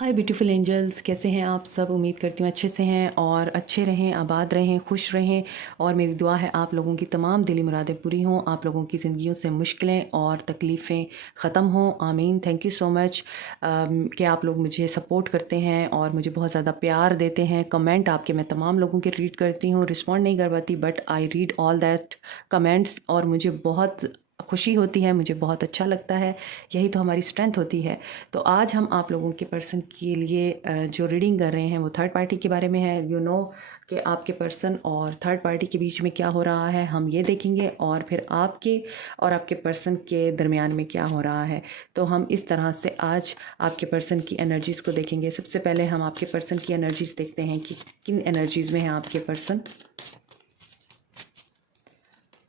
हाय beautiful angels, कैसे हैं आप सब। उम्मीद करती हूँ अच्छे से हैं और अच्छे रहें, आबाद रहें, खुश रहें। और मेरी दुआ है आप लोगों की तमाम दिली मुरादें पूरी हों, आप लोगों की ज़िंदगियों से मुश्किलें और तकलीफ़ें ख़त्म हों। आमीन। थैंक यू सो मच कि आप लोग मुझे सपोर्ट करते हैं और मुझे बहुत ज़्यादा प्यार देते हैं। कमेंट आपके मैं तमाम लोगों के रीड करती हूँ, रिस्पॉन्ड नहीं कर पाती, but I read all that comments और मुझे बहुत खुशी होती है, मुझे बहुत अच्छा लगता है। यही तो हमारी स्ट्रेंथ होती है। तो आज हम आप लोगों के पर्सन के लिए जो रीडिंग कर रहे हैं वो थर्ड पार्टी के बारे में है। यू नो कि आपके पर्सन और थर्ड पार्टी के बीच में क्या हो रहा है, हम ये देखेंगे। और फिर आपके और आपके पर्सन के दरमियान में क्या हो रहा है। तो हम इस तरह से आज आपके पर्सन की एनर्जीज़ को देखेंगे। सबसे पहले हम आपके पर्सन की एनर्जीज़ देखते हैं कि किन एनर्जीज़ में है आपके person.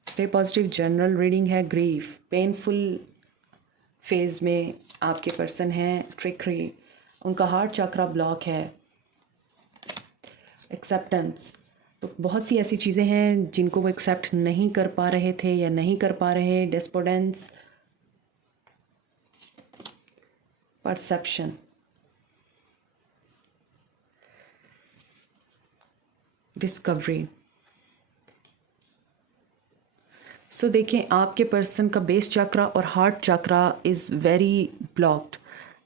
Stay positive general reading है। ग्रीफ, पेनफुल फेज़ में आपके पर्सन हैं। ट्रिकरी, उनका हार्ट चक्रा ब्लॉक है। एक्सेप्टेंस, तो बहुत सी ऐसी चीज़ें हैं जिनको वो एक्सेप्ट नहीं कर पा रहे थे या नहीं कर पा रहे। डेस्पोडेंस, परसेप्शन, डिस्कवरी। सो देखें, आपके पर्सन का बेस चक्रा और heart chakra is very blocked,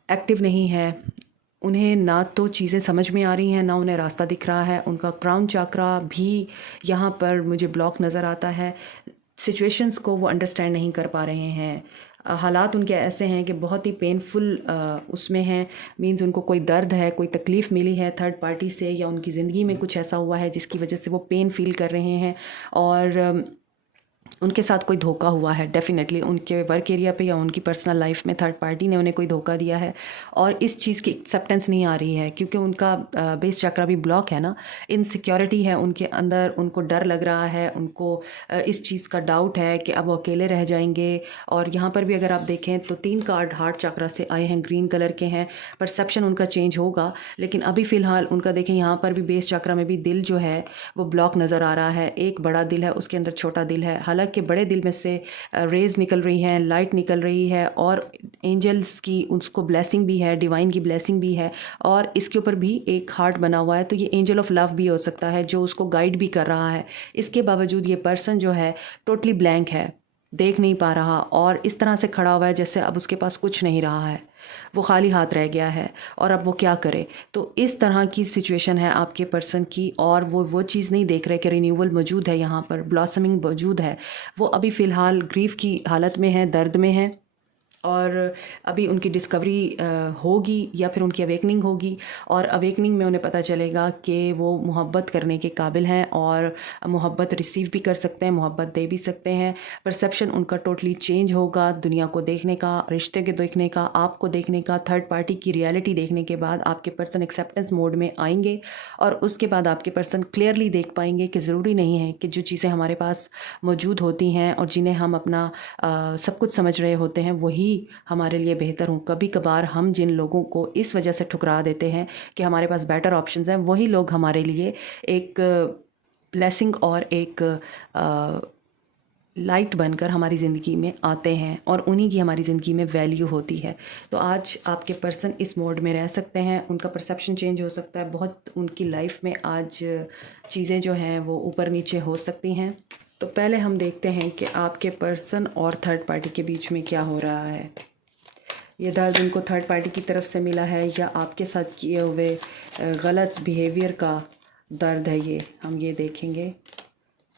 active नहीं है। उन्हें ना तो चीज़ें समझ में आ रही हैं, ना उन्हें रास्ता दिख रहा है। उनका क्राउन चक्रा भी यहाँ पर मुझे ब्लॉक नज़र आता है। सिचुएशंस को वो अंडरस्टैंड नहीं कर पा रहे हैं। हालात उनके ऐसे हैं कि बहुत ही पेनफुल उसमें हैं। मींस उनको कोई दर्द है, कोई तकलीफ़ मिली है थर्ड पार्टी से, या उनकी ज़िंदगी में कुछ ऐसा हुआ है जिसकी वजह से वो पेन फील कर रहे हैं। और उनके साथ कोई धोखा हुआ है। डेफिनेटली उनके वर्क एरिया पे या उनकी पर्सनल लाइफ में थर्ड पार्टी ने उन्हें कोई धोखा दिया है और इस चीज़ की एक्सेप्टेंस नहीं आ रही है, क्योंकि उनका बेस चक्रा भी ब्लॉक है ना। इनसिक्योरिटी है उनके अंदर, उनको डर लग रहा है, उनको इस चीज़ का डाउट है कि अब वो अकेले रह जाएंगे। और यहाँ पर भी अगर आप देखें तो 3 कार्ड हार्ट चक्रा से आए हैं, ग्रीन कलर के हैं। परसेप्शन उनका चेंज होगा, लेकिन अभी फ़िलहाल उनका देखें यहाँ पर भी बेस चक्रा में भी दिल जो है वो ब्लॉक नज़र आ रहा है। एक बड़ा दिल है, उसके अंदर छोटा दिल है। हालांकि बड़े दिल में से रेज निकल रही हैं, लाइट निकल रही है और एंजल्स की उसको ब्लेसिंग भी है, डिवाइन की ब्लेसिंग भी है। और इसके ऊपर भी एक हार्ट बना हुआ है, तो ये एंजल ऑफ लव भी हो सकता है जो उसको गाइड भी कर रहा है। इसके बावजूद ये पर्सन जो है टोटली ब्लैंक है, देख नहीं पा रहा और इस तरह से खड़ा हुआ है जैसे अब उसके पास कुछ नहीं रहा है, वो खाली हाथ रह गया है और अब वो क्या करे। तो इस तरह की सिचुएशन है आपके पर्सन की और वो चीज़ नहीं देख रहे कि रिन्यूअल मौजूद है, यहाँ पर ब्लॉसमिंग मौजूद है। वो अभी फ़िलहाल ग्रीफ की हालत में है, दर्द में है और अभी उनकी डिस्कवरी होगी या फिर उनकी अवेकनिंग होगी। और अवेकनिंग में उन्हें पता चलेगा कि वो मोहब्बत करने के काबिल हैं और मोहब्बत रिसीव भी कर सकते हैं, मोहब्बत दे भी सकते हैं। परसेप्शन उनका टोटली चेंज होगा, दुनिया को देखने का, रिश्ते के देखने का, आपको देखने का, थर्ड पार्टी की रियलिटी देखने के बाद आपके पर्सन एक्सेप्टेंस मोड में आएंगे। और उसके बाद आपके पर्सन क्लियरली देख पाएंगे कि ज़रूरी नहीं है कि जो चीज़ें हमारे पास मौजूद होती हैं और जिन्हें हम अपना सब कुछ समझ रहे होते हैं वही हमारे लिए बेहतर हों। कभी कभार हम जिन लोगों को इस वजह से ठुकरा देते हैं कि हमारे पास बेटर ऑप्शंस हैं, वही लोग हमारे लिए एक ब्लेसिंग और एक लाइट बनकर हमारी ज़िंदगी में आते हैं और उन्हीं की हमारी ज़िंदगी में वैल्यू होती है। तो आज आपके पर्सन इस मोड में रह सकते हैं, उनका परसेप्शन चेंज हो सकता है। बहुत उनकी लाइफ में आज चीज़ें जो हैं वो ऊपर नीचे हो सकती हैं। तो पहले हम देखते हैं कि आपके पर्सन और थर्ड पार्टी के बीच में क्या हो रहा है। ये दर्द उनको थर्ड पार्टी की तरफ से मिला है या आपके साथ किए हुए गलत बिहेवियर का दर्द है, ये हम ये देखेंगे।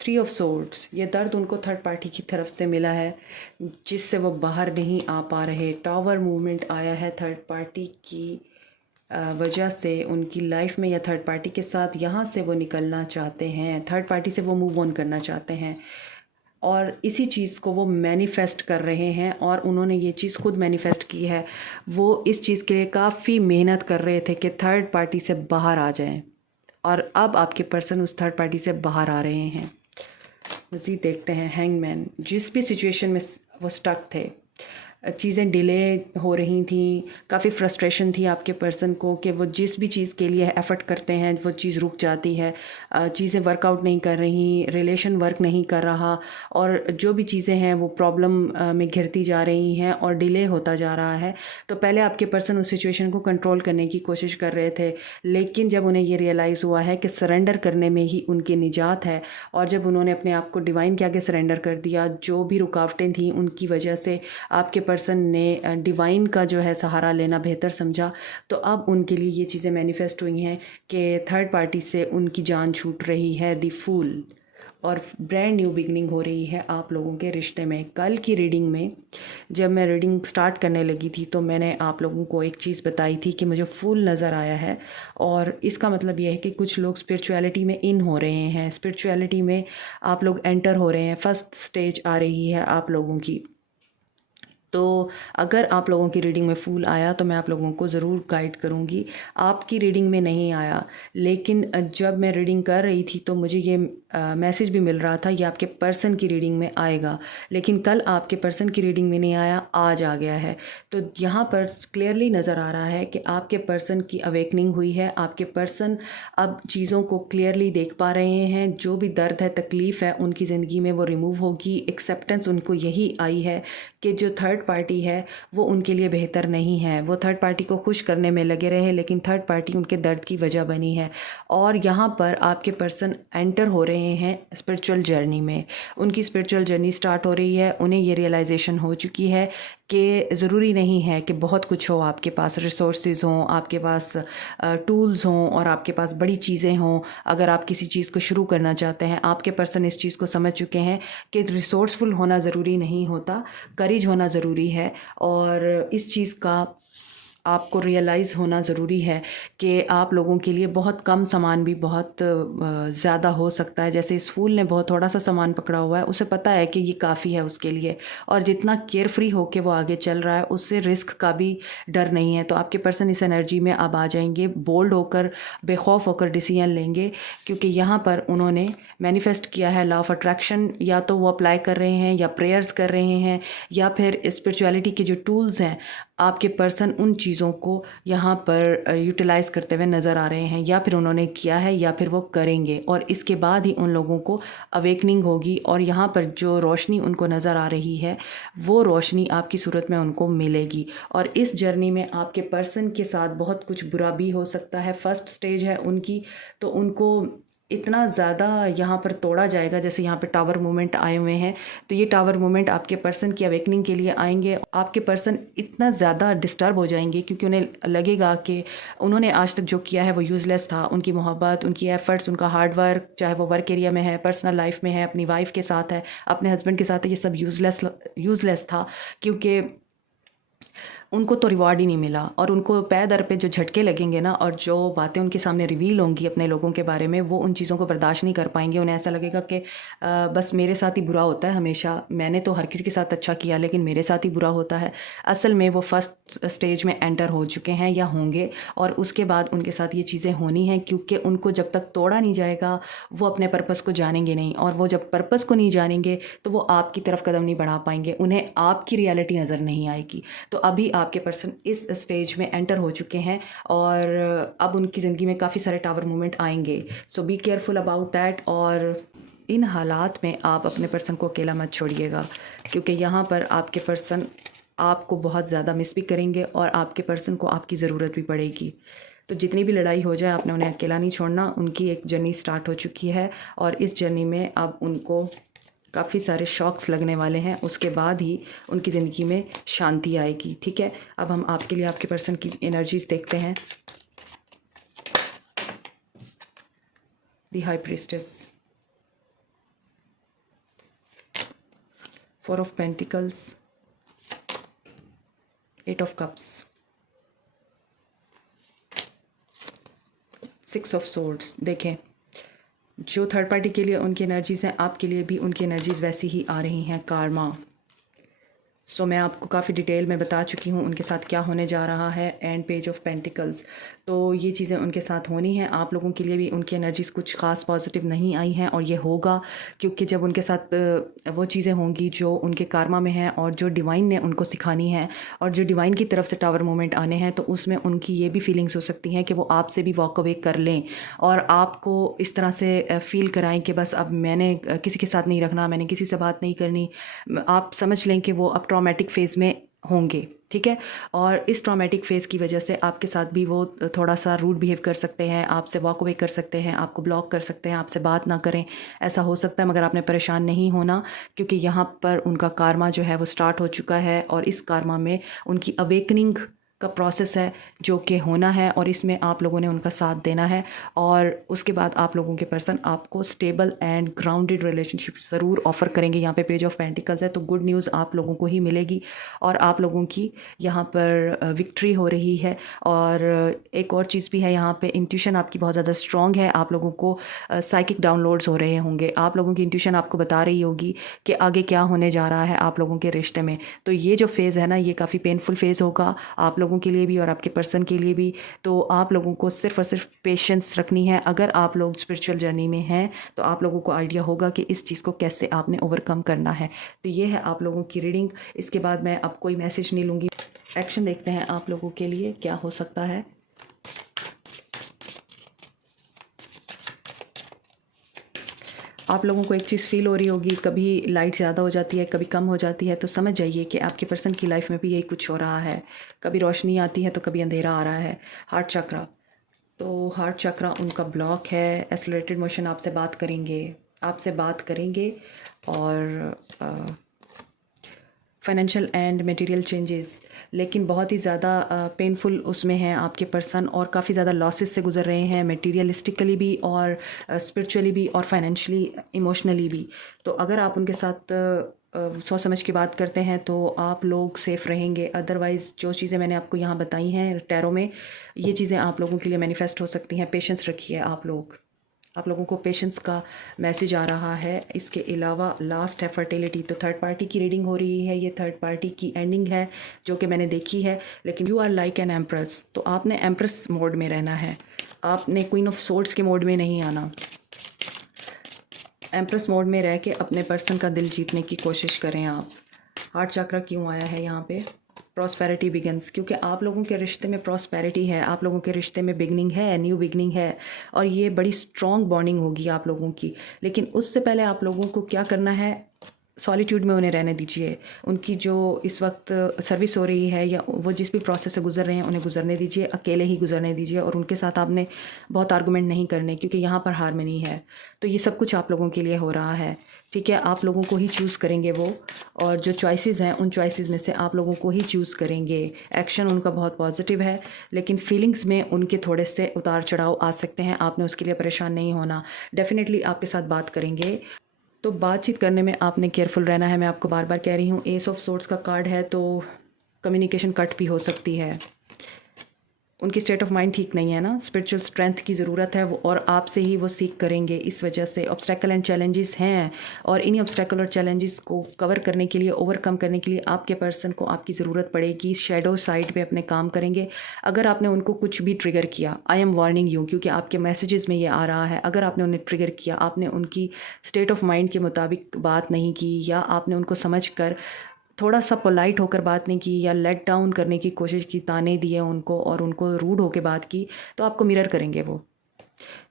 3 ऑफ सोर्ड्स, ये दर्द उनको थर्ड पार्टी की तरफ से मिला है जिससे वो बाहर नहीं आ पा रहे। टावर मूवमेंट आया है थर्ड पार्टी की वजह से उनकी लाइफ में, या थर्ड पार्टी के साथ यहाँ से वो निकलना चाहते हैं, थर्ड पार्टी से वो मूव ऑन करना चाहते हैं और इसी चीज़ को वो मैनिफेस्ट कर रहे हैं। और उन्होंने ये चीज़ खुद मैनिफेस्ट की है। वो इस चीज़ के लिए काफ़ी मेहनत कर रहे थे कि थर्ड पार्टी से बाहर आ जाएं और अब आपके पर्सन उस थर्ड पार्टी से बाहर आ रहे हैं। मज़ीद देखते हैं। हैंगमैन, जिस भी सिचुएशन में वो स्टक थे, चीज़ें डिले हो रही थी, काफ़ी फ्रस्ट्रेशन थी आपके पर्सन को कि वो जिस भी चीज़ के लिए एफ़र्ट करते हैं वो चीज़ रुक जाती है, चीज़ें वर्कआउट नहीं कर रही, रिलेशन वर्क नहीं कर रहा, और जो भी चीज़ें हैं वो प्रॉब्लम में घिरती जा रही हैं और डिले होता जा रहा है। तो पहले आपके पर्सन उस सिचुएशन को कंट्रोल करने की कोशिश कर रहे थे, लेकिन जब उन्हें ये रियलाइज़ हुआ है कि सरेंडर करने में ही उनकी निजात है, और जब उन्होंने अपने आप को डिवाइन के आगे सरेंडर कर दिया, जो भी रुकावटें थी उनकी वजह से आपके पर्सन ने डिवाइन का जो है सहारा लेना बेहतर समझा। तो अब उनके लिए ये चीज़ें मैनिफेस्ट हुई हैं कि थर्ड पार्टी से उनकी जान छूट रही है, द फूल, और ब्रांड न्यू बिगनिंग हो रही है आप लोगों के रिश्ते में। कल की रीडिंग में जब मैं रीडिंग स्टार्ट करने लगी थी तो मैंने आप लोगों को एक चीज़ बताई थी कि मुझे फूल नज़र आया है, और इसका मतलब यह है कि कुछ लोग स्पिरिचुअलिटी में इन हो रहे हैं, स्पिरिचुअलिटी में आप लोग एंटर हो रहे हैं, फर्स्ट स्टेज आ रही है आप लोगों की। तो अगर आप लोगों की रीडिंग में फूल आया तो मैं आप लोगों को ज़रूर गाइड करूँगी। आपकी रीडिंग में नहीं आया, लेकिन जब मैं रीडिंग कर रही थी तो मुझे ये मैसेज भी मिल रहा था ये आपके पर्सन की रीडिंग में आएगा, लेकिन कल आपके पर्सन की रीडिंग में नहीं आया, आज आ गया है। तो यहाँ पर क्लियरली नज़र आ रहा है कि आपके पर्सन की अवेकनिंग हुई है, आपके पर्सन अब चीज़ों को क्लियरली देख पा रहे हैं, जो भी दर्द है, तकलीफ़ है उनकी ज़िंदगी में वो रिमूव होगी। एक्सेप्टेंस उनको यही आई है कि जो थर्ड पार्टी है वो उनके लिए बेहतर नहीं है। वो थर्ड पार्टी को खुश करने में लगे रहे, लेकिन थर्ड पार्टी उनके दर्द की वजह बनी है। और यहाँ पर आपके पर्सन एंटर हो रहे हैं स्पिरिचुअल जर्नी में, उनकी स्पिरिचुअल जर्नी स्टार्ट हो रही है। उन्हें ये रियलाइजेशन हो चुकी है कि ज़रूरी नहीं है कि बहुत कुछ हो, आपके पास रिसोर्सेज हों, आपके पास टूल्स हों और आपके पास बड़ी चीज़ें हों। अगर आप किसी चीज़ को शुरू करना चाहते हैं, आपके पर्सन इस चीज़ को समझ चुके हैं कि रिसोर्सफुल होना ज़रूरी नहीं होता, करेज होना ज़रूरी है। और इस चीज़ का आपको रियलाइज़ होना ज़रूरी है कि आप लोगों के लिए बहुत कम सामान भी बहुत ज़्यादा हो सकता है। जैसे इस फूल ने बहुत थोड़ा सा सामान पकड़ा हुआ है, उसे पता है कि ये काफ़ी है उसके लिए, और जितना केयर फ्री होके वो आगे चल रहा है उससे रिस्क का भी डर नहीं है। तो आपके पर्सन इस एनर्जी में अब आ जाएंगे, बोल्ड होकर, बेखौफ होकर डिसीजन लेंगे, क्योंकि यहाँ पर उन्होंने मैनिफेस्ट किया है लॉ ऑफ अट्रैक्शन। या तो वो अप्लाई कर रहे हैं, या प्रेयर्स कर रहे हैं, या फिर स्पिरिचुअलिटी के जो टूल्स हैं आपके पर्सन उन चीज़ों को यहाँ पर यूटिलाइज़ करते हुए नज़र आ रहे हैं, या फिर उन्होंने किया है या फिर वो करेंगे। और इसके बाद ही उन लोगों को अवेकनिंग होगी, और यहाँ पर जो रोशनी उनको नज़र आ रही है वो रोशनी आपकी सूरत में उनको मिलेगी। और इस जर्नी में आपके पर्सन के साथ बहुत कुछ बुरा भी हो सकता है। फर्स्ट स्टेज है उनकी, तो उनको इतना ज़्यादा यहाँ पर तोड़ा जाएगा। जैसे यहाँ पे टावर मूवमेंट आए हुए हैं, तो ये टावर मूवमेंट आपके पर्सन की अवेकनिंग के लिए आएंगे। आपके पर्सन इतना ज़्यादा डिस्टर्ब हो जाएंगे क्योंकि उन्हें लगेगा कि उन्होंने आज तक जो किया है वो यूज़लेस था। उनकी मोहब्बत, उनकी एफ़र्ट्स, उनका हार्ड वर्क, चाहे वो वर्क एरिया में है, पर्सनल लाइफ में है, अपनी वाइफ के साथ है, अपने हस्बैंड के साथ है, ये सब यूज़लेस था, क्योंकि उनको तो रिवॉर्ड ही नहीं मिला। और उनको पैर दर पे जो झटके लगेंगे ना, और जो बातें उनके सामने रिवील होंगी अपने लोगों के बारे में, वो उन चीज़ों को बर्दाश्त नहीं कर पाएंगे। उन्हें ऐसा लगेगा कि बस मेरे साथ ही बुरा होता है हमेशा, मैंने तो हर किसी के साथ अच्छा किया लेकिन मेरे साथ ही बुरा होता है। असल में वो फर्स्ट स्टेज में एंटर हो चुके हैं या होंगे, और उसके बाद उनके साथ ये चीज़ें होनी हैं, क्योंकि उनको जब तक तोड़ा नहीं जाएगा वो अपने पर्पज़ को जानेंगे नहीं, और वो जब पर्पज़ को नहीं जानेंगे तो वो आपकी तरफ कदम नहीं बढ़ा पाएंगे, उन्हें आपकी रियलिटी नज़र नहीं आएगी। तो अभी आपके पर्सन इस स्टेज में एंटर हो चुके हैं, और अब उनकी ज़िंदगी में काफ़ी सारे टावर मूवमेंट आएंगे। सो बी केयरफुल अबाउट दैट। और इन हालात में आप अपने पर्सन को अकेला मत छोड़िएगा, क्योंकि यहाँ पर आपके पर्सन आपको बहुत ज़्यादा मिस भी करेंगे, और आपके पर्सन को आपकी ज़रूरत भी पड़ेगी। तो जितनी भी लड़ाई हो जाए आपने उन्हें अकेला नहीं छोड़ना। उनकी एक जर्नी स्टार्ट हो चुकी है, और इस जर्नी में अब उनको काफ़ी सारे शॉक्स लगने वाले हैं, उसके बाद ही उनकी ज़िंदगी में शांति आएगी। ठीक है, अब हम आपके लिए आपके पर्सन की एनर्जीज देखते हैं। The high priestess, 4 of pentacles, 8 of cups, 6 of swords. देखें, जो थर्ड पार्टी के लिए उनकी एनर्जीज़ हैं, आपके लिए भी उनकी एनर्जीज़ वैसी ही आ रही हैं। कार्मा, सो मैं आपको काफ़ी डिटेल में बता चुकी हूँ उनके साथ क्या होने जा रहा है। एंड पेज ऑफ पेंटिकल्स, तो ये चीज़ें उनके साथ होनी हैं। आप लोगों के लिए भी उनकी एनर्जीज कुछ ख़ास पॉजिटिव नहीं आई हैं, और ये होगा क्योंकि जब उनके साथ वो चीज़ें होंगी जो उनके कारमा में हैं और जो डिवाइन ने उनको सिखानी है, और जो डिवाइन की तरफ से टावर मोमेंट आने हैं, तो उसमें उनकी ये भी फीलिंग्स हो सकती हैं कि वो आपसे भी वॉक अवे कर लें और आपको इस तरह से फील कराएं कि बस अब मैंने किसी के साथ नहीं रखना, मैंने किसी से बात नहीं करनी। आप समझ लें कि वो अब ट्रॉमेटिक फेज़ में होंगे, ठीक है। और इस ट्रॉमेटिक फेज़ की वजह से आपके साथ भी वो थोड़ा सा रूड बिहेव कर सकते हैं, आपसे वॉक अवे कर सकते हैं, आपको ब्लॉक कर सकते हैं, आपसे बात ना करें, ऐसा हो सकता है। मगर आपने परेशान नहीं होना, क्योंकि यहाँ पर उनका कारमा जो है वो स्टार्ट हो चुका है, और इस कारमा में उनकी अवेकनिंग का प्रोसेस है जो कि होना है, और इसमें आप लोगों ने उनका साथ देना है। और उसके बाद आप लोगों के पर्सन आपको स्टेबल एंड ग्राउंडेड रिलेशनशिप ज़रूर ऑफ़र करेंगे। यहाँ पे पेज ऑफ पेंटिकल्स है, तो गुड न्यूज़ आप लोगों को ही मिलेगी, और आप लोगों की यहाँ पर विक्ट्री हो रही है। और एक और चीज़ भी है, यहाँ पे इंट्यूशन आपकी बहुत ज़्यादा स्ट्रॉन्ग है। आप लोगों को साइकिक डाउनलोड्स हो रहे होंगे, आप लोगों की इंट्यूशन आपको बता रही होगी कि आगे क्या होने जा रहा है आप लोगों के रिश्ते में। तो ये जो फेज़ है ना, ये काफ़ी पेनफुल फेज़ होगा आप लोगों के लिए भी और आपके पर्सन के लिए भी। तो आप लोगों को सिर्फ और सिर्फ पेशेंस रखनी है। अगर आप लोग स्पिरिचुअल जर्नी में हैं तो आप लोगों को आइडिया होगा कि इस चीज़ को कैसे आपने ओवरकम करना है। तो ये है आप लोगों की रीडिंग। इसके बाद मैं अब कोई मैसेज नहीं लूँगी, एक्शन देखते हैं आप लोगों के लिए क्या हो सकता है। आप लोगों को एक चीज़ फील हो रही होगी, कभी लाइट ज़्यादा हो जाती है, कभी कम हो जाती है, तो समझ जाइए कि आपके पर्सन की लाइफ में भी यही कुछ हो रहा है। कभी रोशनी आती है तो कभी अंधेरा आ रहा है। हार्ट चक्रा, तो हार्ट चक्रा उनका ब्लॉक है। एक्सेलरेटेड मोशन आपसे बात करेंगे, आपसे बात करेंगे। और फाइनेंशियल एंड मटेरियल चेंजेस, लेकिन बहुत ही ज़्यादा पेनफुल उसमें हैं आपके पर्सन, और काफ़ी ज़्यादा लॉसेस से गुजर रहे हैं, मटेरियलिस्टिकली भी और स्पिरिचुअली भी और फाइनेंशियली इमोशनली भी। तो अगर आप उनके साथ सोच समझ की बात करते हैं तो आप लोग सेफ़ रहेंगे। अदरवाइज़ जो चीज़ें मैंने आपको यहाँ बताई हैं टैरो में, ये चीज़ें आप लोगों के लिए मैनिफेस्ट हो सकती हैं। पेशेंस रखिए आप लोगों को पेशेंस का मैसेज आ रहा है। इसके अलावा लास्ट है फर्टिलिटी, तो थर्ड पार्टी की रीडिंग हो रही है। ये थर्ड पार्टी की एंडिंग है जो कि मैंने देखी है। लेकिन you are like an empress, तो आपने एम्प्रेस मोड में रहना है, आपने क्वीन ऑफ सोर्ड्स के मोड में नहीं आना। एम्प्रेस मोड में रह के अपने पर्सन का दिल जीतने की कोशिश करें आप। हार्ट चक्रा क्यों आया है यहाँ पे? प्रॉस्पेरिटी बिगिनस, क्योंकि आप लोगों के रिश्ते में प्रॉस्पेरिटी है, आप लोगों के रिश्ते में बिगनिंग है, न्यू बिगनिंग है, और ये बड़ी स्ट्रॉन्ग बॉन्डिंग होगी आप लोगों की। लेकिन उससे पहले आप लोगों को क्या करना है, सॉलिट्यूड में उन्हें रहने दीजिए। उनकी जो इस वक्त सर्विस हो रही है या वो जिस भी प्रोसेस से गुजर रहे हैं उन्हें गुजरने दीजिए, अकेले ही गुजरने दीजिए। और उनके साथ आपने बहुत आर्गूमेंट नहीं करने, क्योंकि यहाँ पर हारमनी है। तो ये सब कुछ आप लोगों के लिए हो रहा है, ठीक है। आप लोगों को ही चूज़ करेंगे वो, और जो चॉइसेस हैं उन चॉइसेस में से आप लोगों को ही चूज़ करेंगे। एक्शन उनका बहुत पॉजिटिव है, लेकिन फीलिंग्स में उनके थोड़े से उतार चढ़ाव आ सकते हैं। आपने उसके लिए परेशान नहीं होना। डेफिनेटली आपके साथ बात करेंगे, तो बातचीत करने में आपने केयरफुल रहना है। मैं आपको बार बार कह रही हूँ, एस ऑफ सोर्ड्स का कार्ड है, तो कम्युनिकेशन कट भी हो सकती है। उनकी स्टेट ऑफ माइंड ठीक नहीं है ना, स्पिरिचुअल स्ट्रेंथ की ज़रूरत है वो, और आपसे ही वो सीख करेंगे। इस वजह से ऑब्स्टेकल एंड चैलेंजेस हैं, और इन्हीं ऑब्स्टेकल और चैलेंजेस को कवर करने के लिए, ओवरकम करने के लिए आपके पर्सन को आपकी ज़रूरत पड़ेगी। शैडो साइड पे अपने काम करेंगे। अगर आपने उनको कुछ भी ट्रिगर किया, आई एम वार्निंग यू, क्योंकि आपके मैसेजेस में ये आ रहा है, अगर आपने उन्हें ट्रिगर किया, आपने उनकी स्टेट ऑफ माइंड के मुताबिक बात नहीं की, या आपने उनको समझ कर थोड़ा सा पोलाइट होकर बात नहीं की, या लेट डाउन करने की कोशिश की, ताने दिए उनको और उनको रूड होकर बात की, तो आपको मिरर करेंगे वो।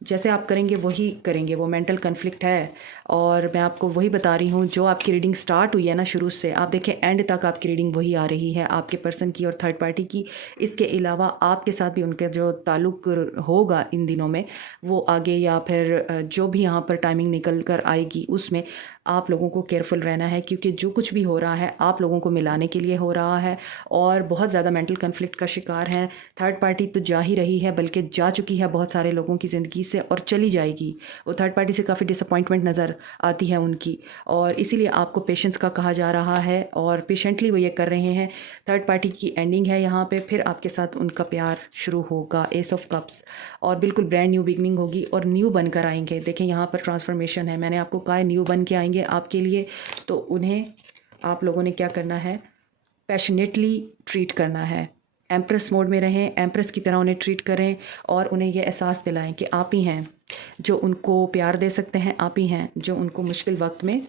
जैसे आप करेंगे वही करेंगे वो। मेंटल कन्फ्लिक्ट है, और मैं आपको वही बता रही हूँ जो आपकी रीडिंग स्टार्ट हुई है ना शुरू से, आप देखें एंड तक आपकी रीडिंग वही आ रही है, आपके पर्सन की और थर्ड पार्टी की। इसके अलावा आपके साथ भी उनका जो ताल्लुक़ होगा इन दिनों में, वो आगे या फिर जो भी यहाँ पर टाइमिंग निकल कर आएगी उसमें आप लोगों को केयरफुल रहना है, क्योंकि जो कुछ भी हो रहा है आप लोगों को मिलाने के लिए हो रहा है। और बहुत ज़्यादा मेंटल कन्फ्लिक्ट का शिकार है। थर्ड पार्टी तो जा ही रही है, बल्कि जा चुकी है बहुत सारे लोगों की ज़िंदगी से, और चली जाएगी। वो थर्ड पार्टी से काफ़ी डिसअपॉइंटमेंट नज़र आती है उनकी, और इसीलिए आपको पेशेंस का कहा जा रहा है, और पेशेंटली वो ये कर रहे हैं। थर्ड पार्टी की एंडिंग है यहाँ पे, फिर आपके साथ उनका प्यार शुरू होगा, एस ऑफ कप्स, और बिल्कुल ब्रांड न्यू बिगनिंग होगी, और न्यू बनकर आएंगे। देखें यहाँ पर ट्रांसफॉर्मेशन है, मैंने आपको कहा है न्यू बन के आएंगे आपके लिए। तो उन्हें आप लोगों ने क्या करना है, पैशनेटली ट्रीट करना है। एम्प्रेस मोड में रहें, एम्प्रेस की तरह उन्हें ट्रीट करें और उन्हें ये एहसास दिलाएं कि आप ही हैं जो उनको प्यार दे सकते हैं, आप ही हैं जो उनको मुश्किल वक्त में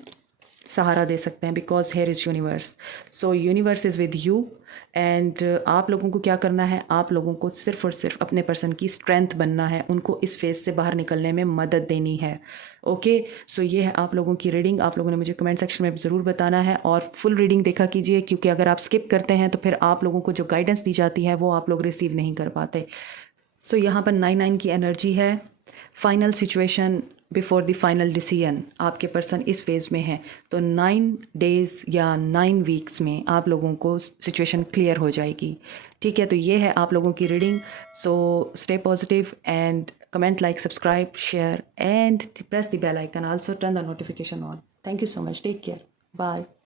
सहारा दे सकते हैं, because here is universe. So universe is with you and आप लोगों को क्या करना है, आप लोगों को सिर्फ और सिर्फ अपने पर्सन की स्ट्रेंथ बनना है, उनको इस फेज़ से बाहर निकलने में मदद देनी है। ओके, सो ये है आप लोगों की रीडिंग। आप लोगों ने मुझे कमेंट सेक्शन में ज़रूर बताना है और फुल रीडिंग देखा कीजिए, क्योंकि अगर आप स्किप करते हैं तो फिर आप लोगों को जो गाइडेंस दी जाती है वो आप लोग रिसीव नहीं कर पाते। सो यहाँ पर 9 की एनर्जी है। Final situation before the final decision, आपके पर्सन इस फेज़ में है, तो 9 डेज़ या 9 वीक्स में आप लोगों को सिचुएशन क्लियर हो जाएगी। ठीक है, तो ये है आप लोगों की reading. So stay positive and comment, like, subscribe, share and press the bell icon, also turn the notification on. Thank you so much, take care, bye.